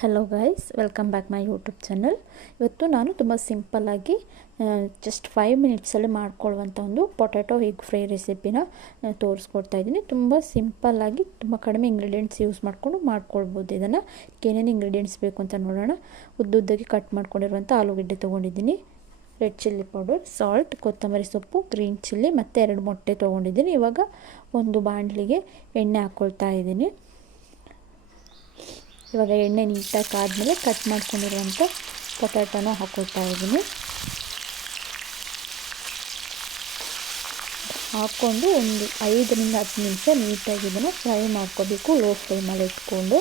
Hello guys, welcome back my YouTube channel. ಇವತ್ತು ನಾನು ತುಂಬ ಸಿಂಪಲ್ಲಾಗಿ ಜಸ್ಟ್ 5 ಮಿನಿಟ್ಸಲ್ಲಿ ಮಾಡ್ಕೊಳ್ಳುವಂಥ ಒಂದು ಪೊಟ್ಯಾಟೊ ಎಗ್ ಫ್ರೈ ರೆಸಿಪಿನ ತೋರಿಸ್ಕೊಡ್ತಾ ಇದ್ದೀನಿ. ತುಂಬ ಸಿಂಪಲ್ಲಾಗಿ ತುಂಬ ಕಡಿಮೆ ಇಂಗ್ರೀಡಿಯೆಂಟ್ಸ್ ಯೂಸ್ ಮಾಡಿಕೊಂಡು ಮಾಡ್ಕೊಳ್ಬೋದು. ಇದನ್ನು ಏನೇನು ಇಂಗ್ರೀಡಿಯೆಂಟ್ಸ್ ಬೇಕು ಅಂತ ನೋಡೋಣ. ಉದ್ದುದ್ದಾಗಿ ಕಟ್ ಮಾಡ್ಕೊಂಡಿರುವಂಥ ಆಲೂಗಡ್ಡೆ ತೊಗೊಂಡಿದ್ದೀನಿ, ರೆಡ್ ಚಿಲ್ಲಿ ಪೌಡರ್, ಸಾಲ್ಟ್, ಕೊತ್ತಂಬರಿ ಸೊಪ್ಪು, ಗ್ರೀನ್ ಚಿಲ್ಲಿ ಮತ್ತು 2 ಮೊಟ್ಟೆ ತೊಗೊಂಡಿದ್ದೀನಿ. ಇವಾಗ ಒಂದು ಬಾಣಲಿಗೆ ಎಣ್ಣೆ ಹಾಕ್ಕೊಳ್ತಾ ಇದ್ದೀನಿ. ಇವಾಗ ಎಣ್ಣೆ ನೀಟಾಗಿ ಆದಮೇಲೆ ಕಟ್ ಮಾಡ್ಕೊಂಡಿರುವಂಥ ಪೊಟ್ಯಾಟೊನ ಹಾಕ್ಕೊಳ್ತಾ ಇದ್ದೀನಿ. ಹಾಕ್ಕೊಂಡು ಒಂದು 5 ರಿಂದ 10 ನಿಮಿಷ ನೀಟಾಗಿ ಇದನ್ನು ಫ್ರೈ ಮಾಡ್ಕೋಬೇಕು. ಲೋ ಫ್ಲೇಮಲ್ಲಿ ಇಟ್ಕೊಂಡು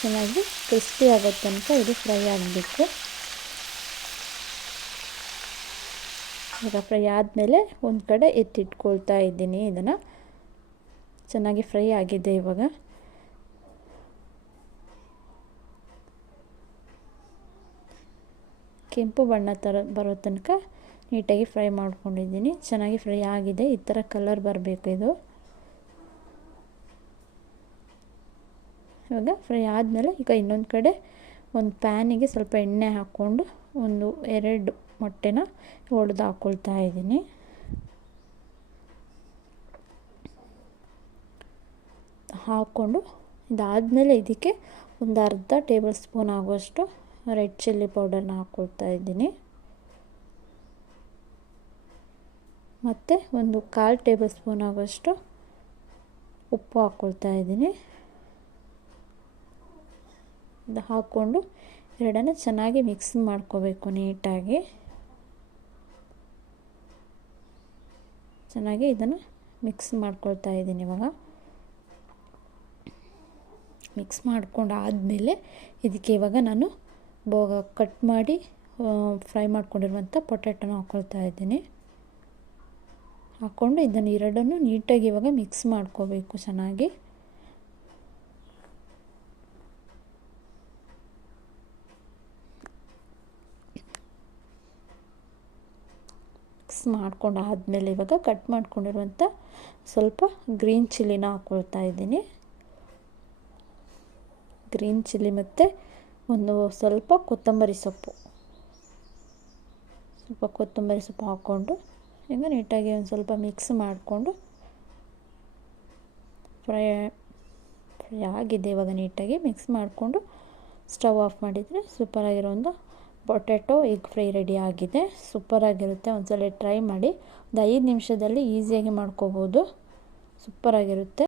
ಚೆನ್ನಾಗಿ ಕ್ರಿಸ್ಪಿ ಆಗೋ ತನಕ ಇದು ಫ್ರೈ ಆಗಬೇಕು. ಈಗ ಫ್ರೈ ಆದಮೇಲೆ ಒಂದು ಕಡೆ ಎತ್ತಿಟ್ಕೊಳ್ತಾ ಇದ್ದೀನಿ. ಇದನ್ನು ಚೆನ್ನಾಗಿ ಫ್ರೈ ಆಗಿದೆ. ಇವಾಗ ಕೆಂಪು ಬಣ್ಣ ಬರೋ ತನಕ ನೀಟಾಗಿ ಫ್ರೈ ಮಾಡ್ಕೊಂಡಿದ್ದೀನಿ. ಚೆನ್ನಾಗಿ ಫ್ರೈ ಆಗಿದೆ. ಈ ಥರ ಕಲರ್ ಬರಬೇಕು ಇದು. ಇವಾಗ ಫ್ರೈ ಆದಮೇಲೆ ಈಗ ಇನ್ನೊಂದು ಕಡೆ ಒಂದು ಪ್ಯಾನಿಗೆ ಸ್ವಲ್ಪ ಎಣ್ಣೆ ಹಾಕ್ಕೊಂಡು 2 ಮೊಟ್ಟೆನ ಒಡೆದು ಹಾಕ್ಕೊಳ್ತಾ ಇದ್ದೀನಿ. ಹಾಕ್ಕೊಂಡು ಇದಾದಮೇಲೆ ಇದಕ್ಕೆ ಒಂದು ಅರ್ಧ ಟೇಬಲ್ ಸ್ಪೂನ್ ಆಗುವಷ್ಟು ರೆಡ್ ಚಿಲ್ಲಿ ಪೌಡರ್ನ ಹಾಕ್ಕೊಳ್ತಾ ಇದ್ದೀನಿ. ಮತ್ತು ಒಂದು 1/4 ಟೇಬಲ್ ಸ್ಪೂನ್ ಆಗುವಷ್ಟು ಉಪ್ಪು ಹಾಕ್ಕೊಳ್ತಾ ಇದ್ದೀನಿ. ಇದು ಹಾಕ್ಕೊಂಡು ಎರಡನ್ನು ಚೆನ್ನಾಗಿ ಮಿಕ್ಸ್ ಮಾಡ್ಕೋಬೇಕು. ನೀಟಾಗಿ ಚೆನ್ನಾಗಿ ಇದನ್ನು ಮಿಕ್ಸ್ ಮಾಡ್ಕೊಳ್ತಾ ಇದ್ದೀನಿ. ಇವಾಗ ಮಿಕ್ಸ್ ಮಾಡ್ಕೊಂಡು ಆದಮೇಲೆ ಇದಕ್ಕೆ ಇವಾಗ ನಾನು ಕಟ್ ಮಾಡಿ ಫ್ರೈ ಮಾಡ್ಕೊಂಡಿರುವಂಥ ಪೊಟ್ಯಾಟೊನ ಹಾಕ್ಕೊಳ್ತಾ ಇದ್ದೀನಿ. ಹಾಕ್ಕೊಂಡು ಇದನ್ನು ಎರಡನ್ನು ನೀಟಾಗಿ ಇವಾಗ ಮಿಕ್ಸ್ ಮಾಡ್ಕೋಬೇಕು. ಚೆನ್ನಾಗಿ ಮಿಕ್ಸ್ ಮಾಡ್ಕೊಂಡು ಆದಮೇಲೆ ಇವಾಗ ಕಟ್ ಮಾಡ್ಕೊಂಡಿರುವಂಥ ಸ್ವಲ್ಪ ಗ್ರೀನ್ ಚಿಲ್ಲಿನ ಹಾಕ್ಕೊಳ್ತಾ ಇದ್ದೀನಿ. ಗ್ರೀನ್ ಚಿಲ್ಲಿ ಮತ್ತು ಸ್ವಲ್ಪ ಕೊತ್ತಂಬರಿ ಸೊಪ್ಪು ಹಾಕ್ಕೊಂಡು ಈಗ ನೀಟಾಗಿ ಒಂದು ಸ್ವಲ್ಪ ಮಿಕ್ಸ್ ಮಾಡಿಕೊಂಡು ಫ್ರೈ ಆಗಿದೆ. ಇವಾಗ ನೀಟಾಗಿ ಮಿಕ್ಸ್ ಮಾಡಿಕೊಂಡು ಸ್ಟವ್ ಆಫ್ ಮಾಡಿದರೆ ಸೂಪರಾಗಿರೋ ಒಂದು ಪೊಟ್ಯಾಟೊ ಎಗ್ ಫ್ರೈ ರೆಡಿ ಆಗಿದೆ. ಸೂಪರಾಗಿರುತ್ತೆ. ಒಂದ್ಸಲ ಟ್ರೈ ಮಾಡಿ. ಒಂದು 5 ನಿಮಿಷದಲ್ಲಿ ಈಸಿಯಾಗಿ ಮಾಡ್ಕೋಬೋದು. ಸೂಪರಾಗಿರುತ್ತೆ.